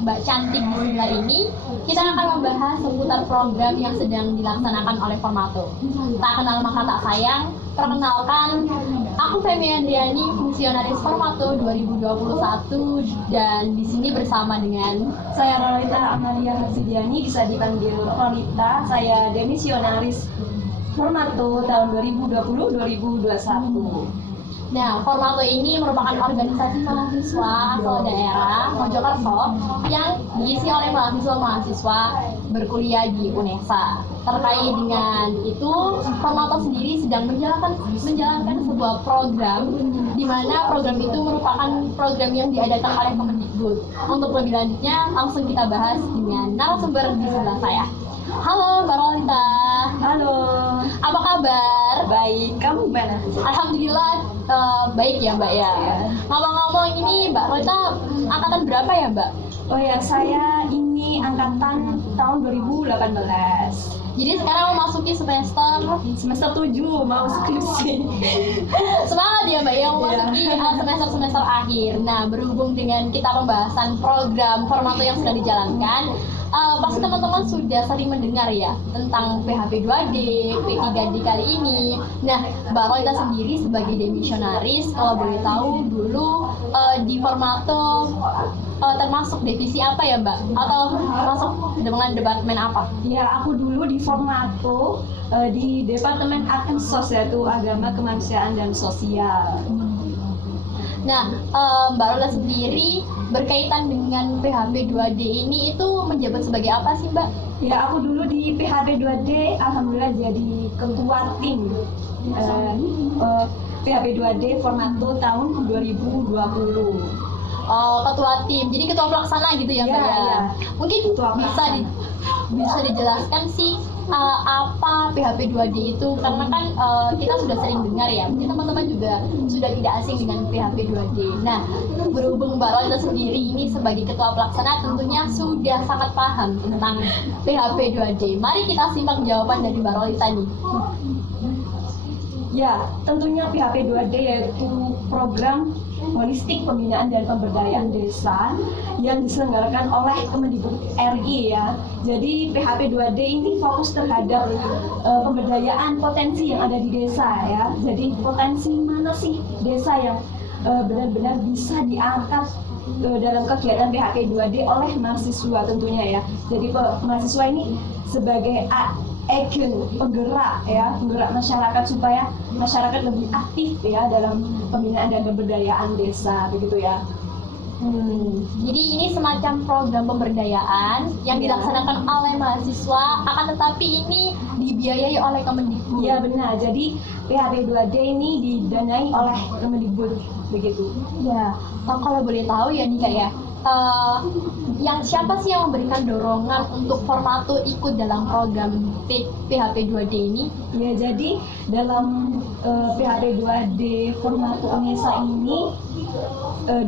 Mbak Cantik di sebelah ini, kita akan membahas seputar program yang sedang dilaksanakan oleh Formato. Tak kenal maka tak sayang, perkenalkan, aku Femi Andriani, fungsionaris Formato 2021, dan di sini bersama dengan saya Lolita Amalia Hasidiani, bisa dipanggil Lolita. Saya demisionaris Formato tahun 2020-2021. Nah, Formato ini merupakan organisasi mahasiswa asal daerah Mojokerto yang diisi oleh mahasiswa-mahasiswa berkuliah di UNESA. Terkait dengan itu, Formato sendiri sedang menjalankan sebuah program di mana program itu merupakan program yang diadakan oleh Kemendikbud. Untuk lebih lanjutnya, langsung kita bahas dengan narasumber di sebelah saya. Halo Mbak Lolita. Halo. Apa kabar? Baik, kamu gimana? Alhamdulillah baik ya Mbak ya. Ngomong-ngomong ini Mbak Lolita angkatan berapa ya Mbak? Oh ya, saya ini angkatan tahun 2018. Jadi sekarang memasuki Semester 7 mau skripsi. semangat ya Mbak ya memasuki semester akhir. Nah, berhubung dengan kita pembahasan program Formato yang sedang dijalankan, pasti teman-teman sudah sering mendengar ya tentang PHP 2D, P3D kali ini. Nah, Mbak Lolita sendiri sebagai demisionaris, kalau boleh tahu dulu di Formato termasuk divisi apa ya Mbak? Atau termasuk dengan departemen apa? Ya, aku dulu di Formato di Departemen Akensos, yaitu Agama, Kemanusiaan, dan Sosial. Nah, Mbak Lolita sendiri berkaitan dengan PHP 2D ini itu menjabat sebagai apa sih Mbak? Ya, aku dulu di PHP 2D, alhamdulillah jadi ketua tim PHP 2D Formato tahun 2020. Ketua tim, jadi ketua pelaksana gitu ya Mbak ya? Mungkin Ketua bisa dijelaskan sih apa PHP 2D itu, karena kan kita sudah sering dengar ya, mungkin teman-teman juga sudah tidak asing dengan PHP 2D. Nah, berhubung Mbak Lolita sendiri ini sebagai ketua pelaksana tentunya sudah sangat paham tentang PHP 2D. Mari kita simak jawaban dari Mbak Lolita nih. Ya, tentunya PHP 2D yaitu program holistik pembinaan dan pemberdayaan desa yang diselenggarakan oleh Kemendikbud RI ya. Jadi PHP 2D ini fokus terhadap pemberdayaan potensi yang ada di desa ya. Jadi potensi mana sih desa yang benar-benar bisa diangkat dalam kegiatan PHP 2D oleh mahasiswa tentunya ya. Jadi mahasiswa ini sebagai agent penggerak ya, penggerak masyarakat supaya masyarakat lebih aktif ya dalam pembinaan dan pemberdayaan desa begitu ya. Jadi ini semacam program pemberdayaan yang dilaksanakan oleh mahasiswa, akan tetapi ini dibiayai oleh Kemendikbud. Iya benar. Jadi PHP 2D ini didanai oleh Kemendikbud begitu. Ya, kalau boleh tahu ya nih kayak yang siapa sih yang memberikan dorongan untuk Formato ikut dalam program PHP 2D ini? Ya, jadi dalam PHP 2D Formato UNESA ini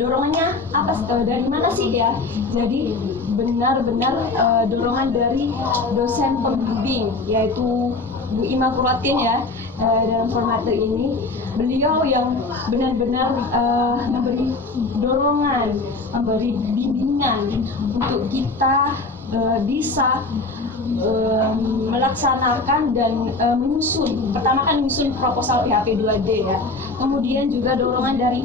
dorongannya apa? Dari mana sih ya? Jadi benar-benar dorongan dari dosen pembimbing yaitu Bu Ima Kuratin ya. Dalam Formato ini beliau yang benar-benar memberi dorongan, memberi bimbingan untuk kita bisa melaksanakan dan pertama kan menyusun proposal PHP 2D ya, kemudian juga dorongan dari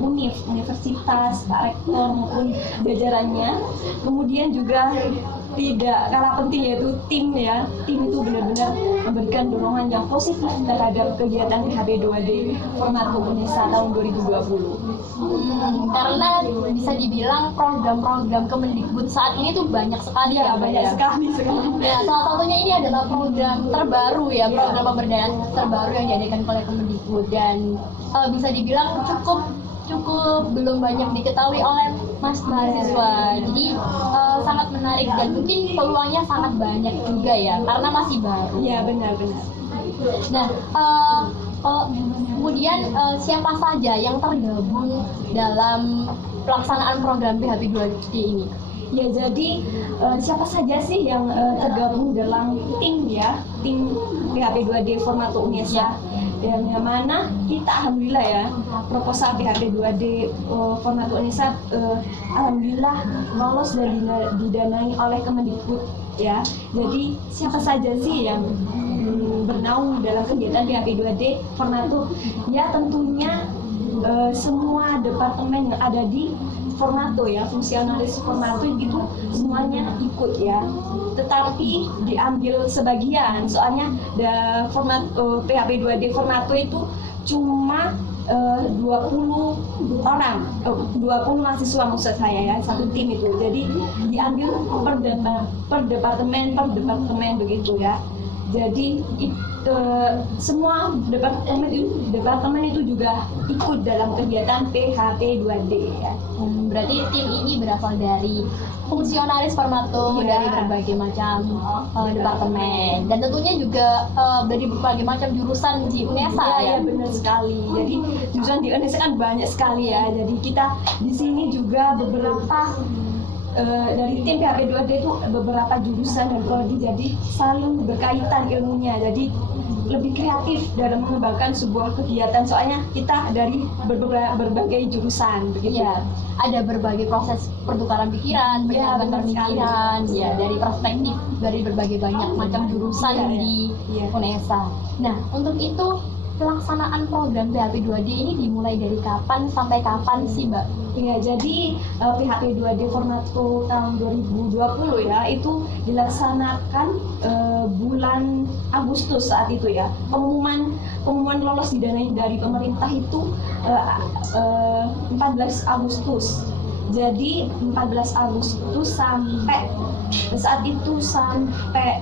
universitas, Pak Rektor maupun jajarannya, kemudian juga tidak kalah penting yaitu tim ya. Tim itu benar-benar memberikan dorongan yang positif terhadap kegiatan PHP 2D Formato UNESA tahun 2020. Karena bisa dibilang program-program Kemendikbud saat ini tuh banyak sekali ya, banyak sekali sekarang. Ya, salah satunya ini adalah program terbaru ya, program pemberdayaan terbaru yang diadakan oleh Kemendikbud, dan bisa dibilang cukup belum banyak diketahui oleh mahasiswa. Jadi sangat menarik dan mungkin peluangnya sangat banyak juga ya, karena masih baru. Iya benar-benar. Nah, kemudian siapa saja yang tergabung dalam pelaksanaan program PHP 2D ini? Ya, jadi siapa saja sih yang tergabung dalam tim ya, tim PHP 2D Formato UNESA, yang mana kita alhamdulillah ya, proposal PHP 2D Formato UNESA alhamdulillah lolos dan didanai oleh Kemendikbud ya. Jadi siapa saja sih yang bernaung dalam kegiatan PHP 2D Formato? Ya tentunya semua departemen yang ada di Formato ya, fungsionalis Formato itu semuanya ikut ya. Tetapi diambil sebagian, soalnya PHP 2D Formato itu cuma 20 orang, 20 mahasiswa maksud saya ya, satu tim itu. Jadi diambil per departemen begitu ya. Jadi semua departemen itu juga ikut dalam kegiatan PHP 2D ya. Berarti tim ini berasal dari fungsionalis Formato dari berbagai macam departemen, dan tentunya juga dari berbagai macam jurusan di UNESA ya. Benar sekali. Jadi jurusan di UNESA kan banyak sekali ya. Jadi kita di sini juga beberapa dari tim PHP 2D itu beberapa jurusan dan prodi, jadi saling berkaitan ilmunya. Jadi lebih kreatif dalam mengembangkan sebuah kegiatan, soalnya kita dari berbagai jurusan begitu ya. Ada berbagai proses pertukaran pikiran, penyampaian pemikiran ya, dari perspektif dari berbagai banyak macam jurusan di UNESA. Nah, untuk itu pelaksanaan program PHP 2D ini dimulai dari kapan sampai kapan sih, Mbak? Ya, jadi PHP 2D Formato tahun 2020 ya, itu dilaksanakan bulan Agustus saat itu ya. Pengumuman lolos didanai dari pemerintah itu 14 Agustus. Jadi 14 Agustus sampai saat itu sampai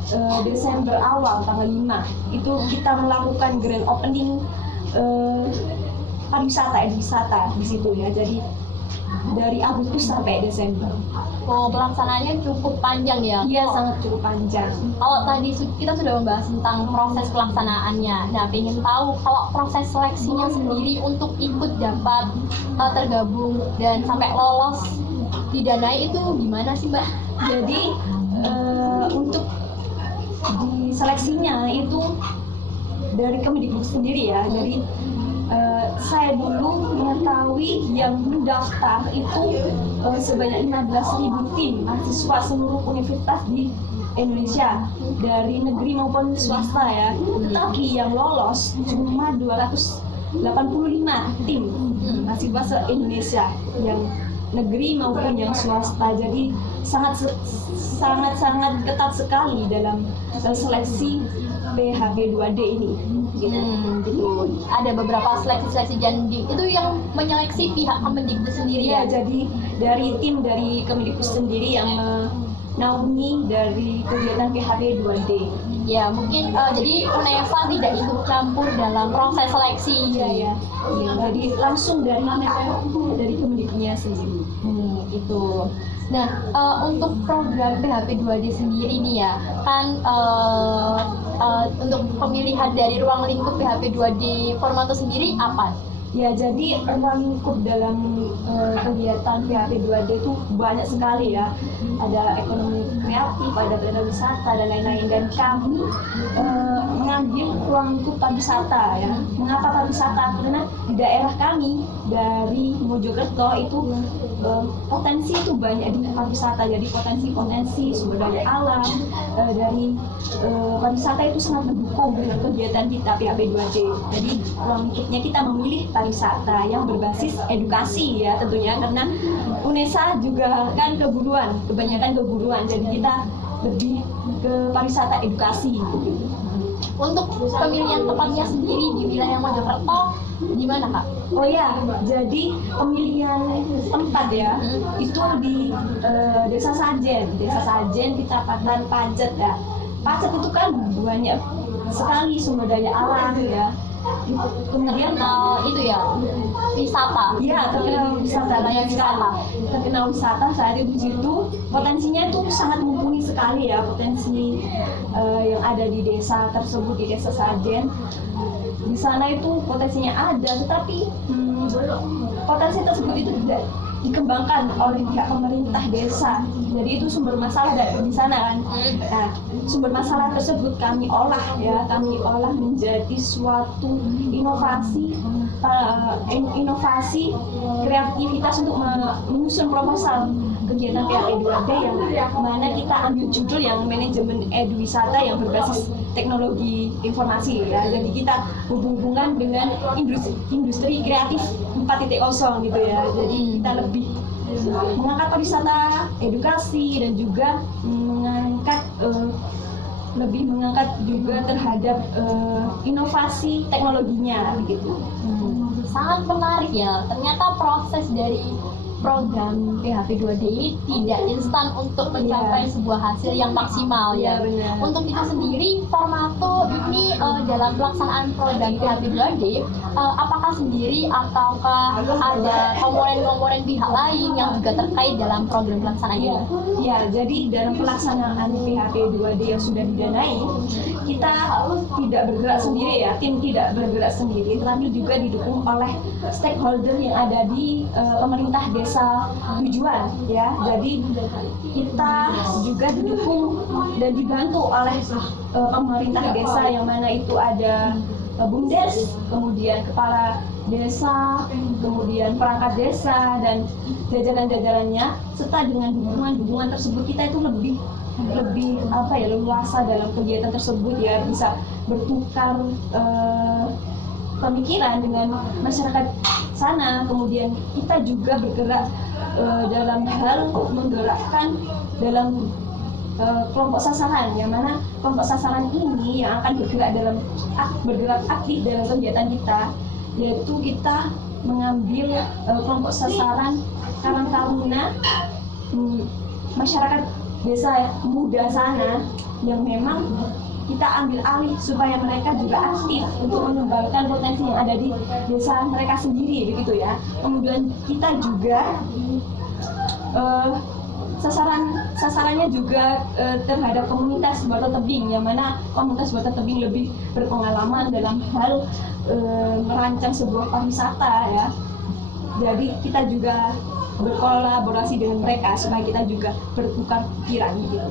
Desember awal tanggal 5 itu kita melakukan grand opening pariwisata di situ ya. Jadi dari Agustus sampai Desember. Oh, pelaksanaannya cukup panjang ya? Iya, sangat cukup panjang. Kalau tadi kita sudah membahas tentang proses pelaksanaannya, nah ingin tahu kalau proses seleksinya sendiri untuk ikut dapat tergabung dan sampai lolos didanai itu gimana sih, Mbak? Jadi untuk di seleksinya itu dari Kemendikbud sendiri ya. Jadi saya dulu mengetahui yang mendaftar itu sebanyak 15.000 tim mahasiswa seluruh universitas di Indonesia, dari negeri maupun swasta ya. Tetapi yang lolos cuma 285 tim mahasiswa se-Indonesia, yang negeri maupun yang swasta. Jadi sangat ketat sekali dalam seleksi PHP 2D ini. Gitu. Ada beberapa seleksi jadi itu yang menyeleksi pihak Kemendikbud sendiri ya. Jadi dari tim dari Kemendikbud sendiri yang menaungi dari kegiatan PHP 2D. Ya, mungkin jadi UNESA tidak ikut campur dalam proses seleksi. Iya. Jadi langsung dari Kemendikbudnya sendiri. Itu. Nah, untuk program PHP 2D sendiri nih ya, kan untuk pemilihan dari ruang lingkup PHP 2D Formato sendiri apa? Ya, jadi ruang lingkup dalam kegiatan PHP 2D itu banyak sekali ya. Ada ekonomi kreatif, ada pariwisata dan lain-lain. Dan kami mengambil ruang lingkup pariwisata ya. Mengapa pariwisata? Karena di daerah kami dari Mojokerto itu potensi itu banyak di pariwisata. Jadi potensi sumber daya alam dari pariwisata itu sangat mendukung dengan kegiatan kita PHP 2D. Jadi ruang lingkupnya kita memilih pariwisata yang berbasis edukasi ya tentunya, karena UNESA juga kan kebanyakan keguruan, jadi kita lebih ke pariwisata edukasi. Untuk pemilihan tempatnya sendiri di wilayah Mojokerto gimana, Kak? Oh ya, jadi pemilihan tempat ya itu di Desa Sajen Kecamatan Pacet ya. Pacet itu kan banyak sekali sumber daya alam ya. Kemudian itu ya wisata. Iya, terkenal wisata, banyak wisata. Terkenal wisata saat itu di situ, potensinya itu sangat mumpuni sekali ya, potensi yang ada di desa tersebut, di Desa Sajen. Di sana itu potensinya ada, tetapi potensi tersebut itu dikembangkan oleh pihak pemerintah desa. Jadi itu sumber masalah di sana kan. Nah, sumber masalah tersebut kami olah menjadi suatu inovasi kreativitas untuk menyusun proposal kegiatan PHP 2D yang mana kita ambil judul yang manajemen edwisata yang berbasis teknologi informasi ya. Jadi kita hubung-hubungan dengan industri kreatif 4.0 gitu ya. Jadi kita lebih mengangkat pariwisata, edukasi, dan juga lebih mengangkat juga terhadap inovasi teknologinya begitu. Sangat menarik ya. Ternyata proses dari program PHP 2D ini tidak instan untuk mencapai sebuah hasil yang maksimal ya. Benar. Untuk itu sendiri, Formato ini dalam pelaksanaan program PHP 2D, apakah sendiri ataukah ada komponen-komponen pihak lain yang juga terkait dalam program pelaksanaan ini? Ya, jadi dalam pelaksanaan PHP 2D yang sudah didanai, kita tidak bergerak sendiri ya, tim tidak bergerak sendiri, tetapi juga didukung oleh stakeholder yang ada di pemerintah desa tujuan ya. Jadi kita juga didukung dan dibantu oleh pemerintah desa yang mana itu ada BUMDes, kemudian kepala desa, kemudian perangkat desa dan jajaran-jajarannya, serta dengan dukungan tersebut kita itu lebih leluasa dalam kegiatan tersebut ya, bisa bertukar pemikiran dengan masyarakat sana. Kemudian kita juga bergerak dalam hal menggerakkan dalam kelompok sasaran, yang mana kelompok sasaran ini yang akan bergerak aktif dalam kegiatan kita, yaitu kita mengambil kelompok sasaran Karang Taruna, masyarakat desa muda sana yang memang kita ambil alih supaya mereka juga aktif untuk mengembangkan potensi yang ada di desa mereka sendiri begitu ya. Kemudian kita juga sasarannya juga terhadap komunitas Bato Tebing, yang mana komunitas Bato Tebing lebih berpengalaman dalam hal merancang sebuah pariwisata ya. Jadi kita juga berkolaborasi dengan mereka supaya kita juga bertukar pikiran gitu.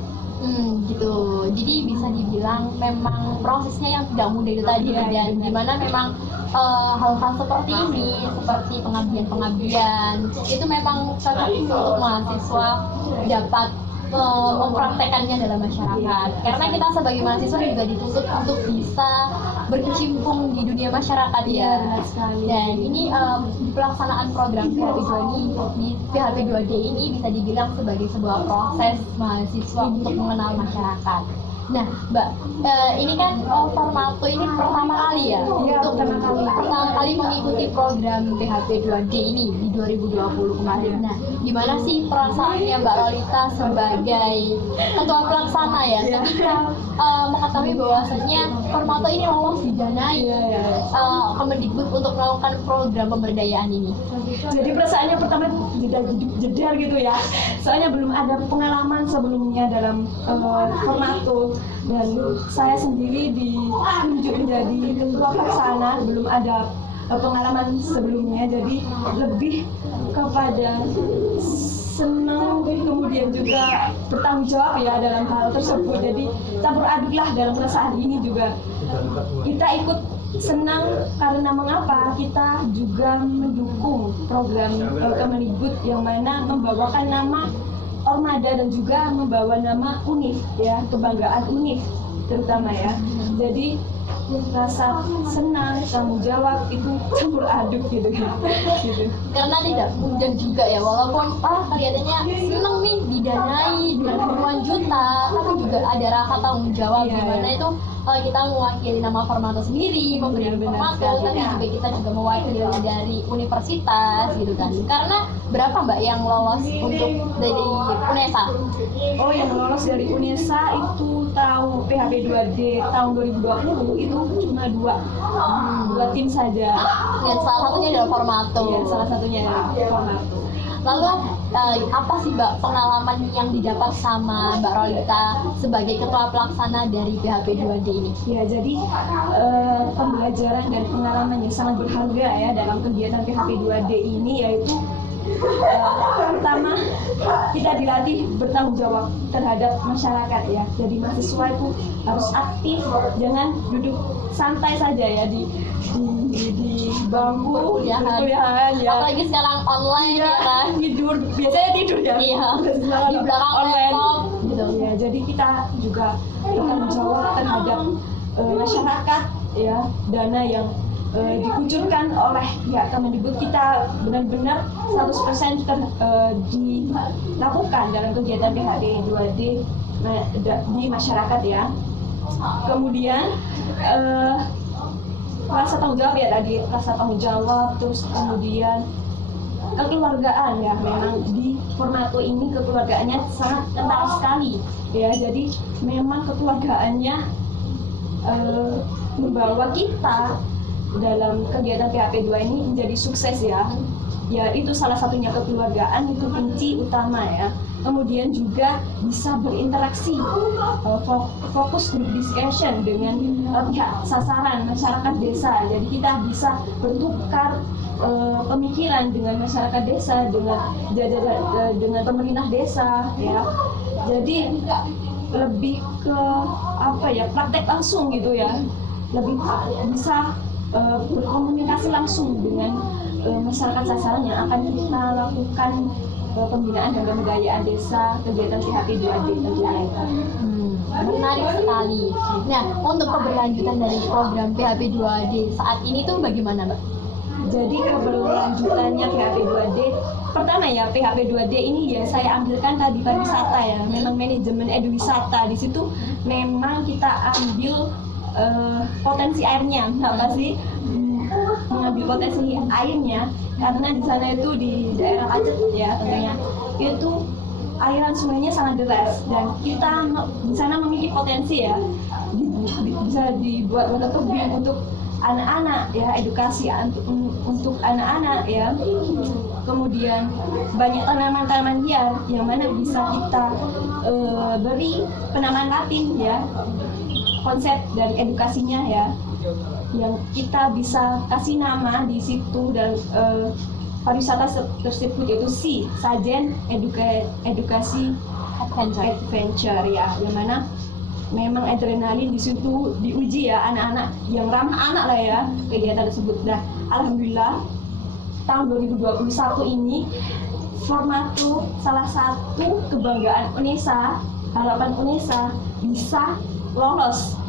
Gitu. Jadi bisa dibilang memang prosesnya yang tidak mudah itu tadi Iya, dan dimana memang hal-hal seperti ini, seperti pengabdian itu memang cocok untuk mahasiswa dapat mempraktekannya dalam masyarakat. Karena kita sebagai mahasiswa juga dituntut untuk bisa berkecimpung di dunia masyarakat ya. Benar sekali. Dan ini pelaksanaan program PHP 2D ini bisa dibilang sebagai sebuah proses mahasiswa untuk mengenal masyarakat. Nah, Mbak, ini kan Formato ini pertama kali ya, untuk pertama kali mengikuti program PHP 2D ini di 2020 kemarin. Nah, gimana sih perasaannya Mbak Lolita sebagai ketua pelaksana ya, ketika mengetahui bahwasanya Formato ini lolos didanai Kemendikbud untuk melakukan program pemberdayaan ini? Jadi perasaannya pertama jedar gitu ya, soalnya belum ada pengalaman sebelumnya dalam Formato, dan saya sendiri ditunjuk menjadi ketua pelaksana, belum ada pengalaman sebelumnya, jadi lebih kepada senang, kemudian juga bertanggung jawab ya dalam hal tersebut. Jadi campur aduk lah dalam perasaan ini juga. Kita ikut senang karena mengapa kita juga mendukung program Kemendikbud yang mana membawakan nama Ormada dan juga membawa nama UNIF ya, kebanggaan UNIF terutama ya. Jadi rasa senang, tanggung jawab itu campur aduk gitu. Karena tidak mudah juga ya, walaupun kelihatannya seneng nih didanai dengan puluhan juta, tapi juga ada rasa tanggung jawab dimana itu kita mewakili nama Formato sendiri, memberi Formato, tapi juga kita juga mewakili dari universitas gitu kan. Karena berapa Mbak yang lolos untuk dari UNESA? Oh, yang lolos dari UNESA itu tahun PHP 2D tahun 2020 itu cuma dua tim saja. Dan salah satunya adalah Formato. Iya, salah satunya Formato. Lalu apa sih Mbak pengalaman yang didapat sama Mbak Lolita sebagai ketua pelaksana dari PHP 2D ini? Ya, jadi pembelajaran dan pengalaman yang sangat berharga ya dalam kegiatan PHP 2D ini, yaitu Pertama, kita dilatih bertanggung jawab terhadap masyarakat ya. Jadi mahasiswa itu harus aktif, jangan duduk santai saja ya di bangku kuliahan ya. Apalagi sekarang online Iya, ya kan. tidur, biasanya tidur ya. Iya, di belakang online laptop gitu. ya. Jadi kita juga bertanggung jawab terhadap masyarakat ya. Dana yang dikucurkan oleh pihak Kemendikbud kita benar-benar 100% dilakukan dalam kegiatan PHP 2D di masyarakat ya. Kemudian rasa tanggung jawab ya tadi, rasa tanggung jawab, terus kemudian kekeluargaan ya. Memang di Formato ini kekeluargaannya sangat kental sekali ya. Jadi memang kekeluargaannya membawa kita dalam kegiatan PHP 2 ini menjadi sukses ya. Ya itu salah satunya kekeluargaan, itu kunci utama ya. Kemudian juga bisa berinteraksi, fokus group discussion dengan pihak sasaran masyarakat desa. Jadi kita bisa bertukar pemikiran dengan masyarakat desa, dengan pemerintah desa ya. Jadi lebih ke apa ya, praktek langsung gitu ya. Lebih bisa berkomunikasi langsung dengan masyarakat sasaran yang akan kita lakukan pembinaan dan pemberdayaan desa, kegiatan PHP 2D tentunya. Menarik sekali. Nah, untuk keberlanjutan dari program PHP 2D saat ini tuh bagaimana, Mbak? Jadi keberlanjutannya PHP 2D, pertama ya PHP 2D ini ya saya ambilkan tadi pariwisata ya, memang manajemen eduwisata. Di situ memang kita ambil potensi airnya, apa sih? Mengambil potensi airnya karena di sana itu di daerah Aceh ya tentunya itu aliran sungainya sangat deras dan kita di sana memiliki potensi ya, bisa dibuat tebing untuk anak-anak ya, edukasi untuk anak-anak ya. Kemudian banyak tanaman-tanaman liar yang mana bisa kita beri penamaan latin ya, konsep dari edukasinya ya, yang kita bisa kasih nama di situ. Dan pariwisata tersebut yaitu Sajen Edukasi Adventure ya, yang mana memang adrenalin di situ diuji ya, anak-anak yang ramah anak lah ya kegiatan tersebut. Nah, alhamdulillah tahun 2021 ini Formato salah satu kebanggaan UNESA, harapan UNESA bisa lolos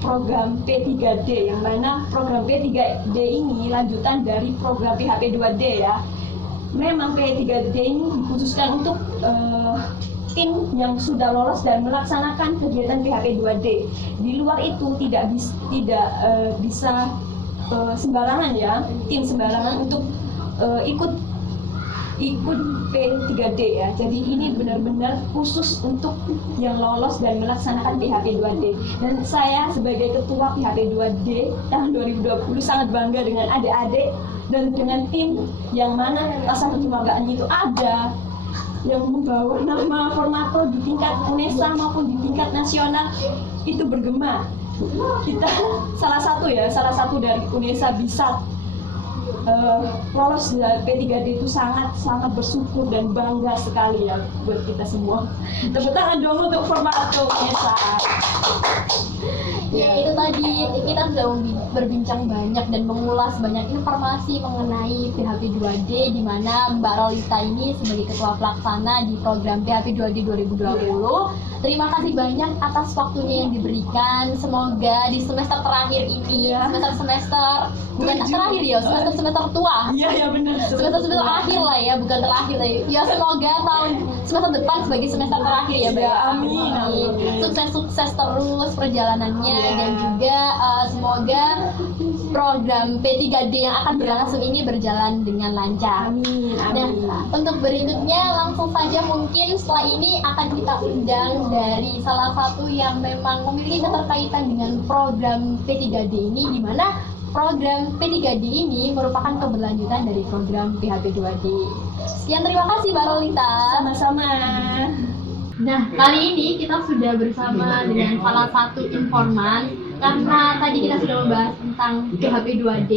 program P3D, yang mana program P3D ini lanjutan dari program PHP 2D ya. Memang P3D ini dikhususkan untuk tim yang sudah lolos dan melaksanakan kegiatan PHP 2D. Di luar itu tidak bisa sembarangan ya, tim sembarangan untuk ikut P3D ya. Jadi ini benar-benar khusus untuk yang lolos dan melaksanakan PHP 2D. Dan saya sebagai ketua PHP 2D tahun 2020 sangat bangga dengan adik-adik dan dengan tim yang mana rasa kekeluargaan itu ada, yang membawa nama Formato di tingkat UNESA maupun di tingkat nasional itu bergema. Kita salah satu dari UNESA bisa lolos dari P3D itu sangat bersyukur dan bangga sekali ya buat kita semua. Tepuk tangan dong untuk Formato UNESA. Ya itu tadi kita sudah berbincang banyak dan mengulas banyak informasi mengenai PHP 2D, di mana Mbak Rolita ini sebagai ketua pelaksana di program PHP 2D 2020. Terima kasih banyak atas waktunya yang diberikan. Semoga di semester terakhir ini, semester bukan terakhir ya, semester tua. Iya benar. Semester akhir lah ya, bukan terakhir lah. Ya semoga tahun semester depan sebagai semester terakhir ya, Mbak. Amin. Sukses terus perjalanannya dan juga semoga program P3D yang akan berlangsung ini berjalan dengan lancar. Amin. Nah, untuk berikutnya langsung saja mungkin setelah ini akan kita undang dari salah satu yang memang memiliki keterkaitan dengan program P3D ini, di mana program P3D ini merupakan keberlanjutan dari program PHP 2D. Sekian, terima kasih Mbak Rolita. Sama-sama. Nah, kali ini kita sudah bersama dengan salah satu informan karena tadi kita sudah membahas tentang PHP 2D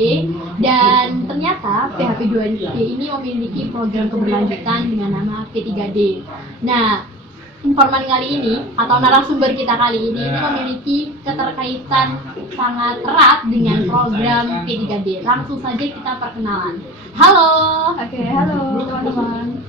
dan ternyata PHP 2D ini memiliki program keberlanjutan dengan nama P3D. Nah, informan kali ini atau narasumber kita kali ini memiliki keterkaitan sangat erat dengan program P3D. Langsung saja kita perkenalan. Halo. Oke, halo teman-teman.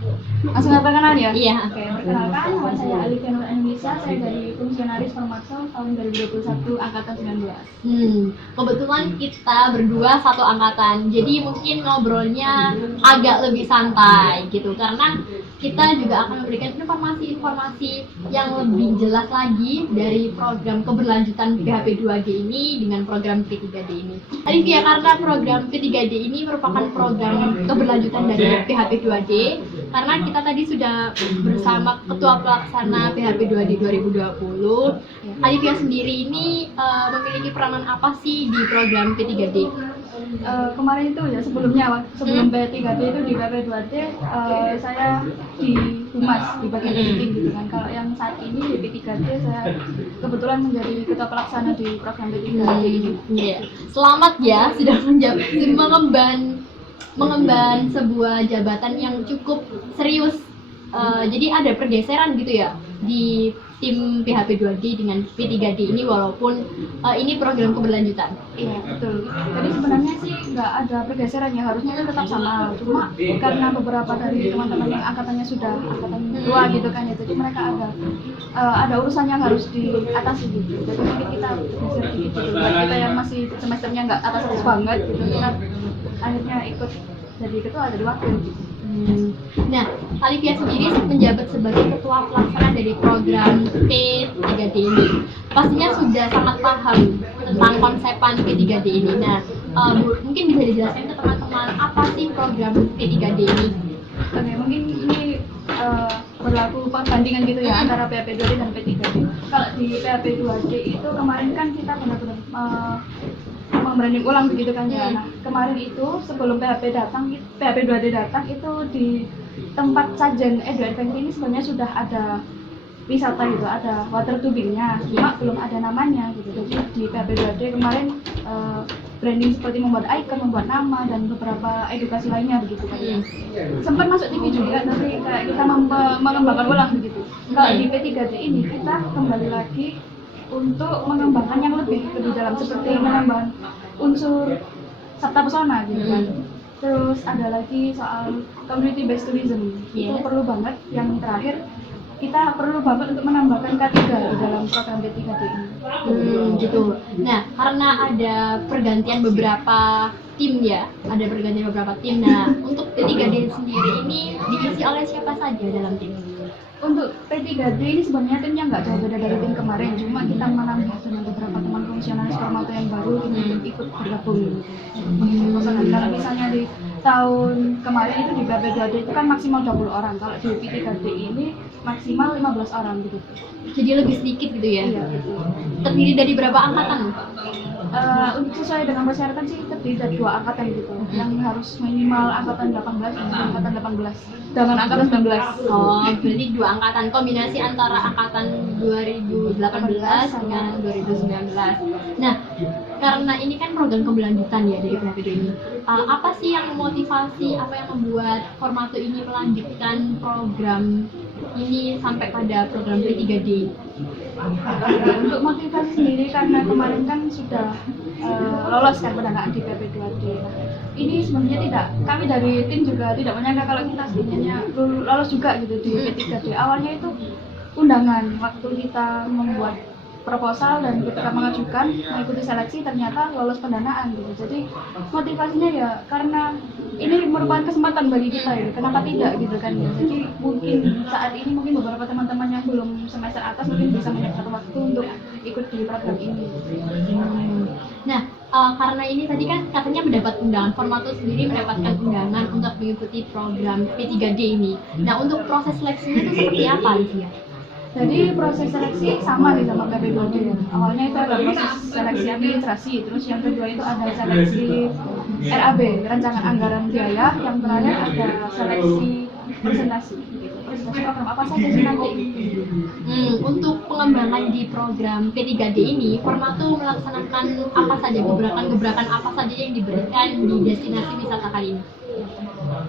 Langsung perkenalan ya? Iya. Oke, perkenalkan nama saya Alifia Nur Indonesia, saya dari Fungsionaris Formaksel tahun 2021 angkatan 19. Kebetulan kita berdua satu angkatan, jadi mungkin ngobrolnya agak lebih santai gitu karena kita juga akan memberikan informasi-informasi yang lebih jelas lagi dari program keberlanjutan PHP 2D ini dengan program P3D ini. Alifia, karena program P3D ini merupakan program keberlanjutan dari PHP 2D, karena kita tadi sudah bersama Ketua Pelaksana PHP 2D 2020. Alifia sendiri ini memiliki peranan apa sih di program P3D? Kemarin itu ya sebelum P3D itu di PP2D saya di Humas di bagian editing gitu kan. Kalau yang saat ini di P3D saya kebetulan menjadi ketua pelaksana di program P3D ini. Iya. Selamat ya sudah mengemban sebuah jabatan yang cukup serius. Jadi ada pergeseran gitu ya di tim PHP 2D dengan P3D ini walaupun ini program keberlanjutan. Iya betul. Jadi sebenarnya sih nggak ada pergeseran ya, harusnya kan tetap sama. Cuma karena beberapa dari teman-teman yang angkatannya sudah angkatan tua gitu kan ya, jadi mereka ada urusan yang harus diatasi gitu. Jadi mungkin kita bergeser dikit gitu. Buat kita yang masih semesternya nggak atas banget gitu, kita akhirnya ikut jadi ketua ada wakil gitu. Nah, Alifia sendiri menjabat sebagai ketua pelaksana dari program P3D ini. Pastinya sudah sangat paham tentang konsepan P3D ini. Nah, Bu, mungkin bisa dijelaskan ke teman-teman apa sih program P3D ini? Oke, mungkin ini berlaku perbandingan gitu ya antara PHP 2D dan P3D. Kalau di PHP 2D itu kemarin kan kita benar-benar membranding ulang begitu kan ya. Nah, kemarin itu sebelum PHP 2D datang itu di tempat sajen Edu ini sebenarnya sudah ada wisata gitu, ada water tubingnya, cuma belum ada namanya gitu. Jadi di PHP 2D kemarin branding seperti membuat icon, membuat nama dan beberapa edukasi lainnya begitu kan. Sempat masuk TV juga, tapi kayak kita mengembangkan ulang begitu. Kalau di P3D ini kita kembali lagi untuk mengembangkan yang lebih dalam, seperti menambah unsur sabta pesona gitu kan. Terus ada lagi soal community based tourism, itu perlu banget. Yang terakhir kita perlu banget untuk menambahkan K3 di dalam program P3D ini. Gitu. Nah, karena ada pergantian beberapa tim ya, Nah, untuk P3D sendiri ini diisi oleh siapa saja dalam tim ini? Untuk P3D ini sebenarnya timnya nggak jauh beda dari tim kemarin, cuma kita menambah dengan beberapa teman fungsionaris formato yang baru untuk ikut bergabung. Kalau misalnya di tahun kemarin itu di PP2D itu kan maksimal 20 orang, kalau di P3D ini maksimal 15 orang gitu. Jadi lebih sedikit gitu ya? Iya, betul. Terdiri dari berapa angkatan? Untuk sesuai dengan persyaratan sih terdiri dari 2 angkatan gitu, yang harus minimal angkatan 18 dan angkatan 18 dengan angkatan 19. Oh, berarti 2 angkatan, kombinasi antara angkatan 2018 dengan 2019. Nah, karena ini kan program keberlanjutan ya dari PHP ini. Apa sih yang memotivasi, apa yang membuat Formato ini melanjutkan program ini sampai pada program P3D? Untuk motivasi sendiri karena kemarin kan sudah lolos kan pendanaan di PP2D. Ini sebenarnya kami dari tim juga tidak menyangka kalau kita sebenarnya lolos juga gitu di P3D. Awalnya itu undangan, waktu kita membuat proposal dan ketika mengajukan mengikuti seleksi ternyata lolos pendanaan gitu. Jadi motivasinya ya karena ini merupakan kesempatan bagi kita ya, kenapa tidak gitu kan ya. Jadi mungkin saat ini mungkin beberapa teman-teman yang belum semester atas mungkin bisa menyempatkan waktu untuk ikut di program ini. Nah, karena ini tadi kan katanya mendapat undangan, Formato sendiri mendapatkan undangan untuk mengikuti program P3D ini. Nah, untuk proses seleksinya itu seperti apa Alifia? Jadi proses seleksi sama nih sama PP2D ya. Awalnya itu ada proses seleksi administrasi, terus yang kedua itu ada seleksi RAB, rancangan anggaran biaya, yang terakhir ada seleksi presentasi gitu. Presentasi program apa saja sih nanti? Untuk pengembangan di program P3D ini, Formato melaksanakan apa saja, gebrakan-gebrakan apa saja yang diberikan di destinasi wisata kali ini?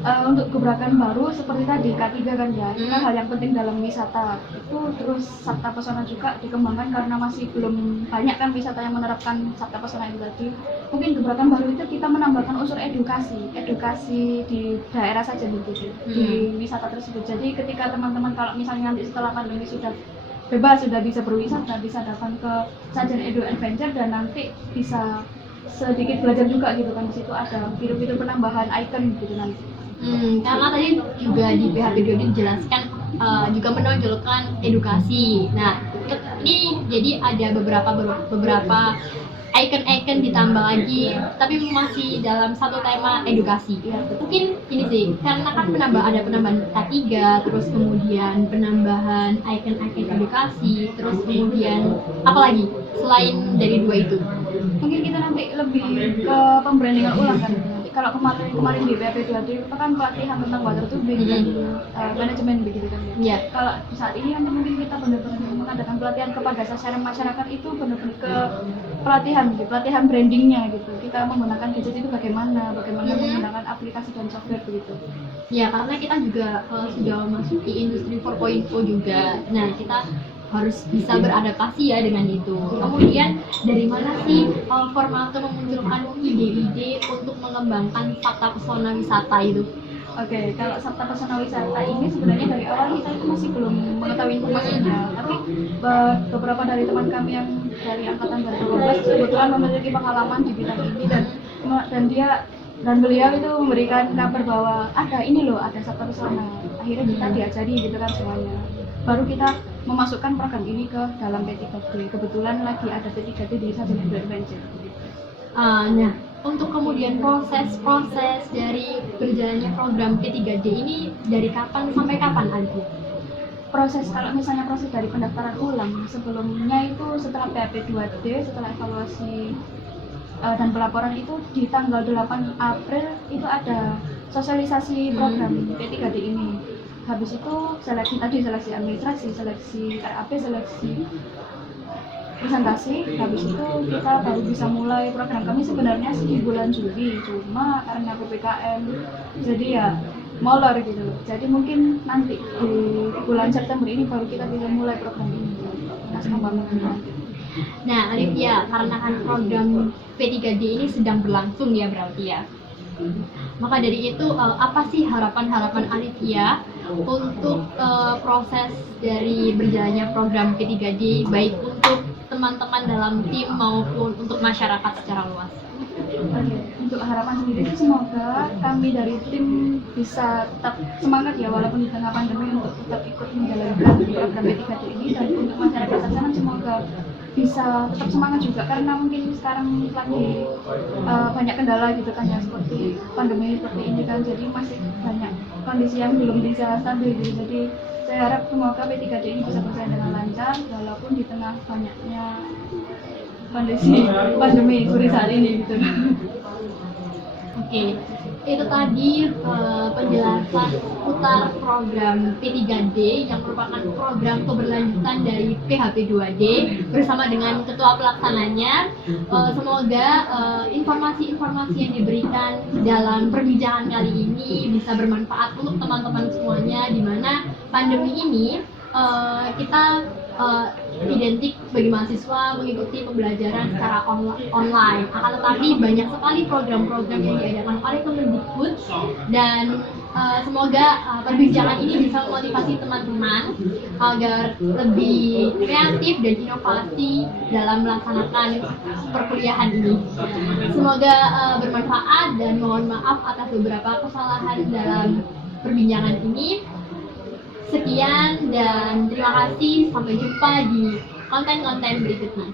Untuk gebrakan baru seperti tadi K3 kan ya, itu kan hal yang penting dalam wisata itu. Terus Sabta Pesona juga dikembangkan karena masih belum banyak kan wisata yang menerapkan Sabta Pesona itu tadi. Mungkin gebrakan baru itu kita menambahkan unsur edukasi di daerah saja begitu, di wisata tersebut. Jadi ketika teman-teman kalau misalnya nanti setelah pandemi sudah bebas, sudah bisa berwisata, bisa datang ke Sajen Edu Adventure dan nanti bisa sedikit belajar juga gitu kan. Di situ ada fitur-fitur penambahan icon gitu nanti. Karena tadi juga di PHP 2D dijelaskan juga menonjolkan edukasi. Nah, ini jadi ada beberapa icon-icon ditambah lagi, tapi masih dalam satu tema edukasi. Mungkin ini sih, karena kan ada penambahan K3, terus kemudian penambahan icon-icon edukasi, terus kemudian apa lagi selain dari dua itu? Mungkin kita nanti lebih ke pembrandingan ulang kan. Kalau kemarin di PHP 2D itu kan pelatihan tentang water tubing dan manajemen begitu kan ya. Iya. Kalau saat ini nanti mungkin kita benar-benar mengadakan pelatihan kepada sasaran masyarakat itu benar-benar ke pelatihan brandingnya gitu. Kita menggunakan gadget itu bagaimana menggunakan aplikasi dan software begitu. Ya, karena kita juga sudah memasuki industri 4.0 juga. Nah, kita harus bisa beradaptasi ya dengan itu. Kemudian dari mana sih Formato memunculkan ide-ide untuk mengembangkan Sabta Pesona Wisata itu? Oke, kalau Sabta Pesona Wisata ini sebenarnya dari awal kita itu masih belum mengetahui informasinya, tapi beberapa dari teman kami yang dari angkatan 2012 kebetulan memiliki pengalaman di bidang ini dan beliau itu memberikan kabar bahwa ada Sabta Pesona. Akhirnya kita diajari gitu kan semuanya. Baru kita memasukkan program ini ke dalam P3D. Kebetulan lagi ada P3D di Sajen Edu Adventure. Nah, untuk kemudian proses dari berjalannya program P3D ini dari kapan sampai kapan, Alfi? Kalau misalnya proses dari pendaftaran ulang, sebelumnya itu setelah PHP 2D, setelah evaluasi dan pelaporan itu di tanggal 8 April itu ada sosialisasi program P3D ini. Habis itu seleksi administrasi, seleksi RAP, seleksi presentasi. Habis itu kita baru bisa mulai program kami sebenarnya sih di bulan Juli, cuma karena PPKM jadi ya molor gitu. Jadi mungkin nanti di bulan September ini baru kita bisa mulai program ini. Nah, Alivia, karena kan program P3D ini sedang berlangsung ya berarti ya. Maka dari itu apa sih harapan Alivia untuk proses dari berjalannya program P3D baik untuk teman-teman dalam tim maupun untuk masyarakat secara luas? Untuk harapan sendiri itu semoga kami dari tim bisa tetap semangat ya walaupun di tengah pandemi untuk tetap ikut menjalankan program P3D ini, dan untuk masyarakat Sasaran semoga bisa tetap semangat juga karena mungkin sekarang lagi banyak kendala gitu kan ya, seperti pandemi seperti ini kan, jadi masih banyak kondisi yang belum bisa stabil gitu. Jadi saya harap semoga P3D ini bisa berjalan dengan lancar walaupun di tengah banyaknya kondisi pandemi seperti saat ini gitu. Oke, itu tadi penjelasan seputar program P3D yang merupakan program keberlanjutan dari PHP 2D bersama dengan ketua pelaksananya. Semoga informasi-informasi yang diberikan dalam perbincangan kali ini bisa bermanfaat untuk teman-teman semuanya, di mana pandemi ini kita identik bagi mahasiswa mengikuti pembelajaran secara online. Akan tetapi banyak sekali program-program yang diadakan oleh Kemendikbud, dan semoga perbincangan ini bisa memotivasi teman-teman agar lebih kreatif dan inovasi dalam melaksanakan perkuliahan ini. Semoga bermanfaat, dan mohon maaf atas beberapa kesalahan dalam perbincangan ini. Sekian dan terima kasih, sampai jumpa di konten-konten berikutnya.